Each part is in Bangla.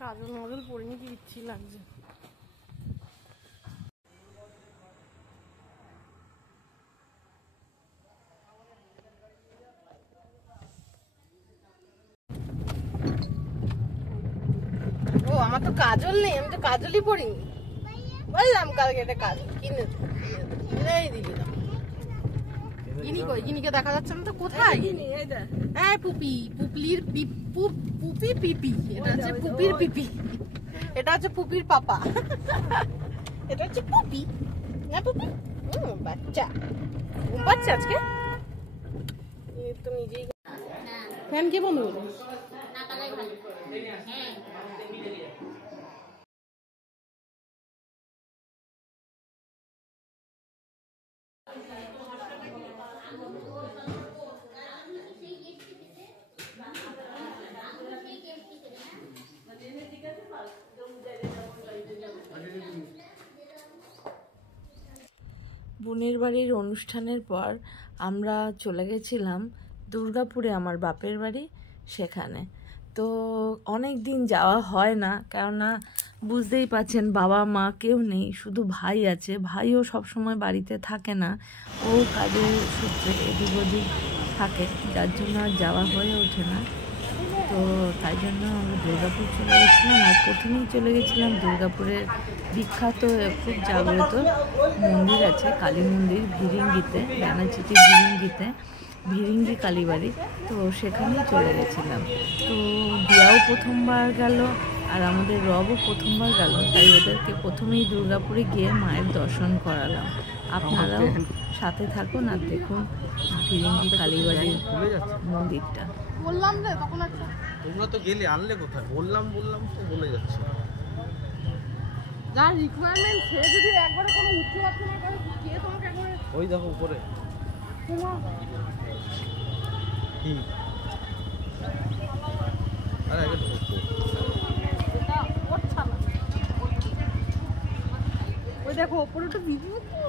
কাজল মাজল পরিনি, কি ইচ্ছি লাগছে। ও আমার তো কাজল নেই, আমি তো কাজলই পরিনি। বললাম কালকে একটা কাজল কিনে দিলি না। ইনি কই? ইনিকে দেখা যাচ্ছে না তো, কোথায়? হ্যাঁ পুপি, পুপলির পুপি পিপি। এটা হচ্ছে পুপির পিপি, এটা হচ্ছে পুপির পাপা, এটা হচ্ছে পুপি না পুপি। বাচ্চা ঘুম পাচ্ছে আজকে তো নিজেই। ফ্যান কে বন্ধ করো? বোনের বাড়ির অনুষ্ঠানের পর আমরা চলে গেছিলাম দুর্গাপুরে, আমার বাপের বাড়ি সেখানে। তো অনেক দিন যাওয়া হয় না, কেননা বুঝতেই পাচ্ছেন বাবা মা কেউ নেই, শুধু ভাই আছে। ভাইও সবসময় বাড়িতে থাকে না, ও কাজের সূত্রে এদিক ওদিক থাকে, যার জন্য আর যাওয়া হয়ে ওঠে না। তো তাই জন্য আমরা দুর্গাপুর চলে গেছিলাম। আর প্রথমেই চলে গেছিলাম দুর্গাপুরের বিখ্যাত খুব জাগ্রত মন্দির আছে, কালী মন্দির, ভিরিঙ্গিতে, ডানাচিটি ভিরিঙ্গিতে, ভিরিঙ্গি কালীবাড়ি। তো সেখানেই চলে গেছিলাম। তো দিয়াও প্রথমবার গেল আর আমাদের রবও প্রথমবার গেল, তাই ওদেরকে প্রথমেই দুর্গাপুরে গিয়ে মায়ের দর্শন করালাম। আপনারাও সাথে থাকুন আর দেখুন ভিরিঙ্গি কালীবাড়ির মন্দিরটা। বললাম যে তখন একটা তোমরা তো গেলে আনলে কোথায়? বললাম তো বলে যাচ্ছে। যার রিকোয়ারমেন্ট সে যদি একবারে কোনো উচ্চ প্রার্থনা করে, কে তোমাকে একবারে ওই দেখো উপরে কি আরে আগে ঢোকো, এটা ওর ছালা। ওই দেখো উপরে তো ভিডিও তো।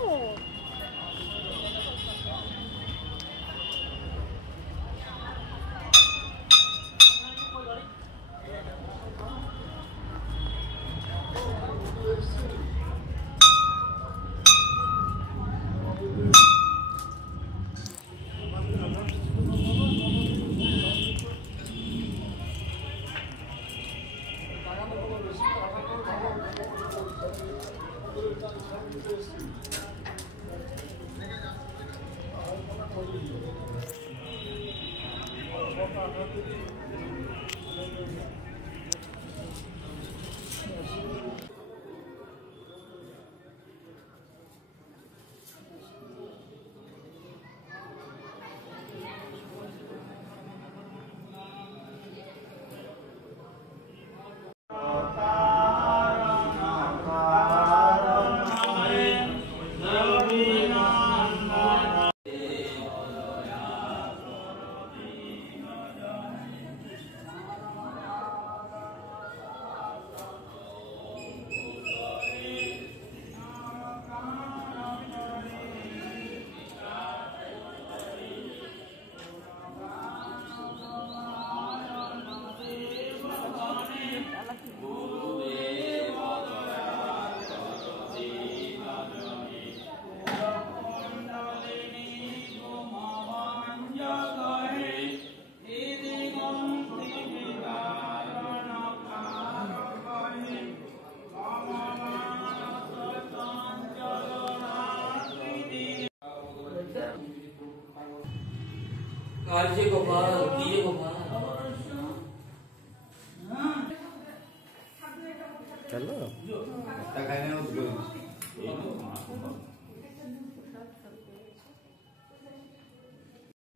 চলো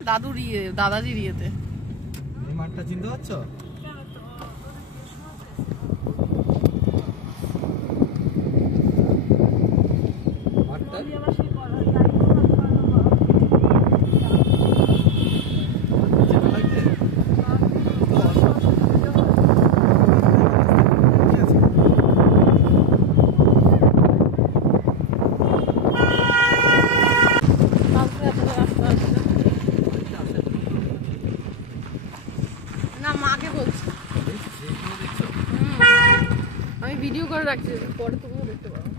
দাদুর ইয়ে, দাদাজির ইয়েতে। এই মাঠটা চিনতে পারছো? না মাকে বলছি। আমি ভিডিও করে রাখছি, পরে তুমিও দেখতে পারো।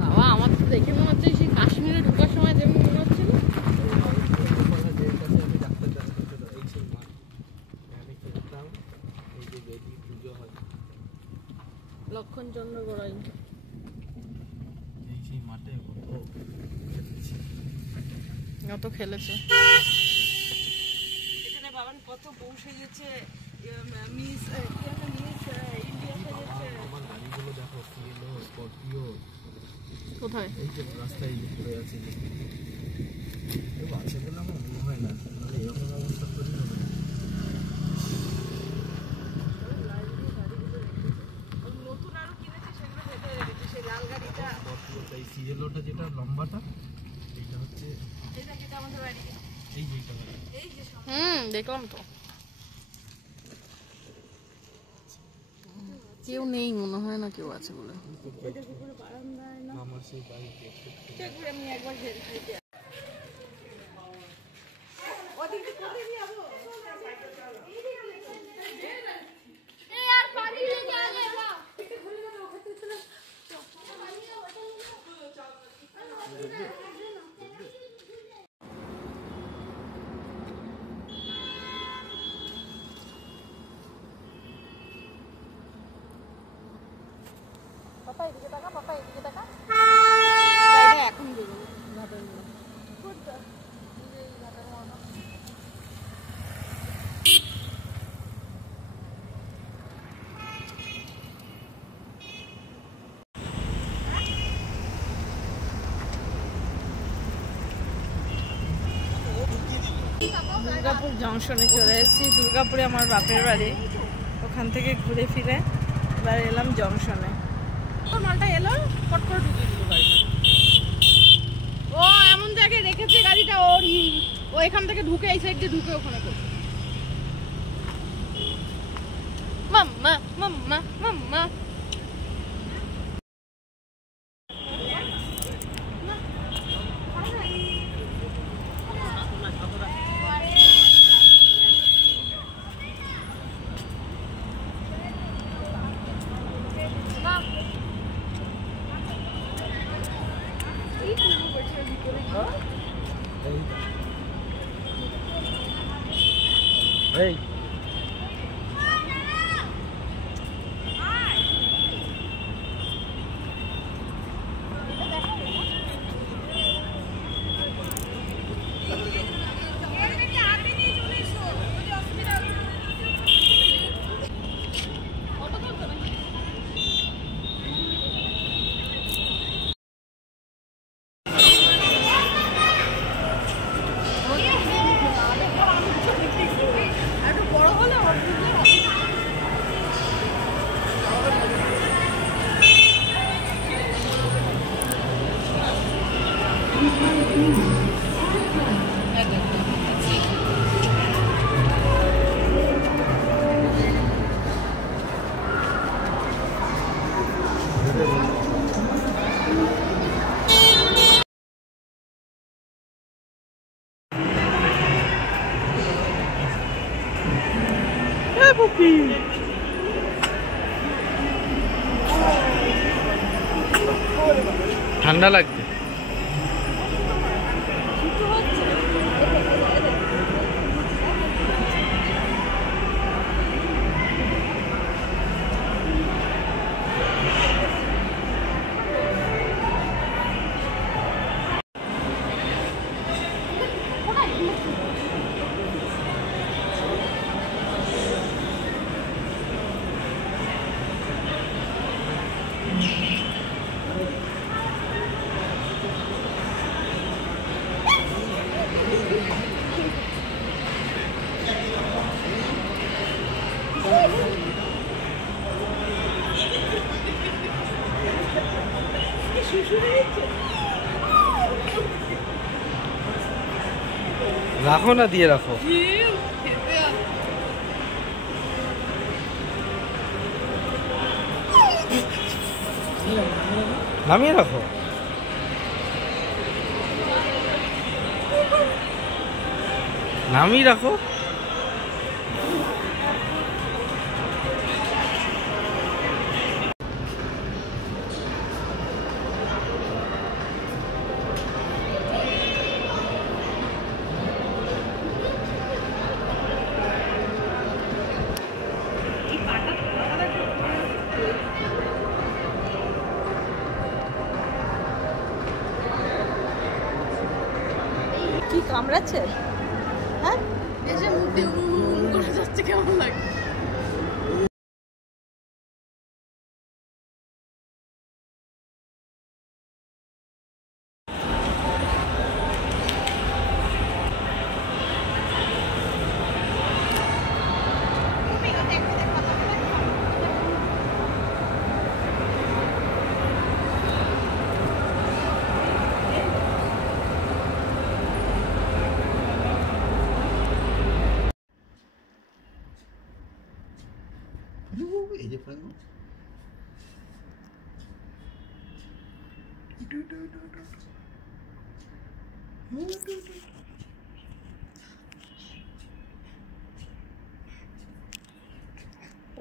বাবা আমার তো দেখে মনে হচ্ছে সেই কাশ্মীরে ঢোকার সময় যেমন মনে হচ্ছিল। লক্ষণচন্দ্র গোড়াই কত খেলেছে এখানে বাবান কত বউ সেজেছে, মিস ইন্ডিয়া সেজেছে। আমার গাড়িগুলো দেখো, সিএলও, স্করপিও, কোথায় এই যে রাস্তায় পড়ে আছে, কেউ আছে বলে আমার মনে হয় না, মানে এরকম অবস্থা তৈরি হবে না। নতুন আরো কিনেছে, সেগুলো ভেতরে রেখেছে। সেই লাল গাড়িটা, স্করপিওটা, এই সিএলওটা যেটা লম্বাটা, এইটা হচ্ছে এটা যেটা আমাদের বাড়ি, এই যেটা এই যে দেখলাম তো। কেউ নেই মনে হয় না, কেউ আছে বলে। আমার সেই বাইক আমি একবার ঘেরে পাপা এদিকে তাকা, পাপা এদিকে তাকা। গাড়িটা এখন বেরোবে ঘাটের মধ্যে। দুর্গাপুর জংশনে চলে এসেছি। দুর্গাপুরে আমার বাপের বাড়ি, ওখান থেকে ঘুরে ফিরে এবার এলাম জংশনে। মালটা এলো, ফট করে ঢুকে দিল গাড়িটা। ও এমন জায়গায় রেখেছে গাড়িটা, ও এখান থেকে ঢুকে এই সাইড দিয়ে ঢুকে ওখানে করছে। মাম্মা মাম্মা মাম্মা এই ঠান্ডা লাগছে। রাখো না, দিয়ে রাখো। নামিয়ে রাখো। নামিয়ে রাখো। কি কামড়াচ্ছে? হ্যাঁ, এসে মুখ দিয়ে করে যাচ্ছে, কেমন লাগে? এই যে ফ্রেন্ড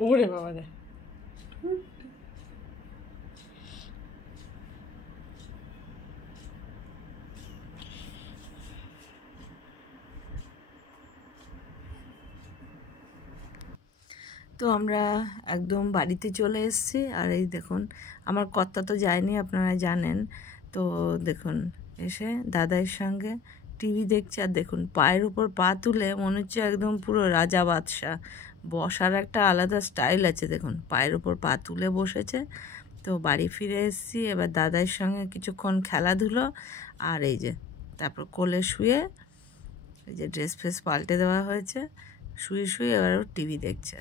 ওরে বাবা রে। তো আমরা একদম বাড়িতে চলে এসেছি। আর এই দেখুন, আমার কর্তা তো যায়নি, আপনারা জানেন। তো দেখুন, এসে দাদাইয়ের সঙ্গে টিভি দেখছে। আর দেখুন, পায়ের উপর পা তুলে মনে হচ্ছে একদম পুরো রাজা বাদশাহ। বসার একটা আলাদা স্টাইল আছে। দেখুন, পায়ের উপর পা তুলে বসেছে। তো বাড়ি ফিরে এসেছি, এবার দাদাইয়ের সঙ্গে কিছুক্ষণ খেলাধুলো। আর এই যে তারপর কোলে শুয়ে, এই যে ড্রেস ফ্রেস পাল্টে দেওয়া হয়েছে, শুয়ে শুয়ে এবার টিভি দেখছে।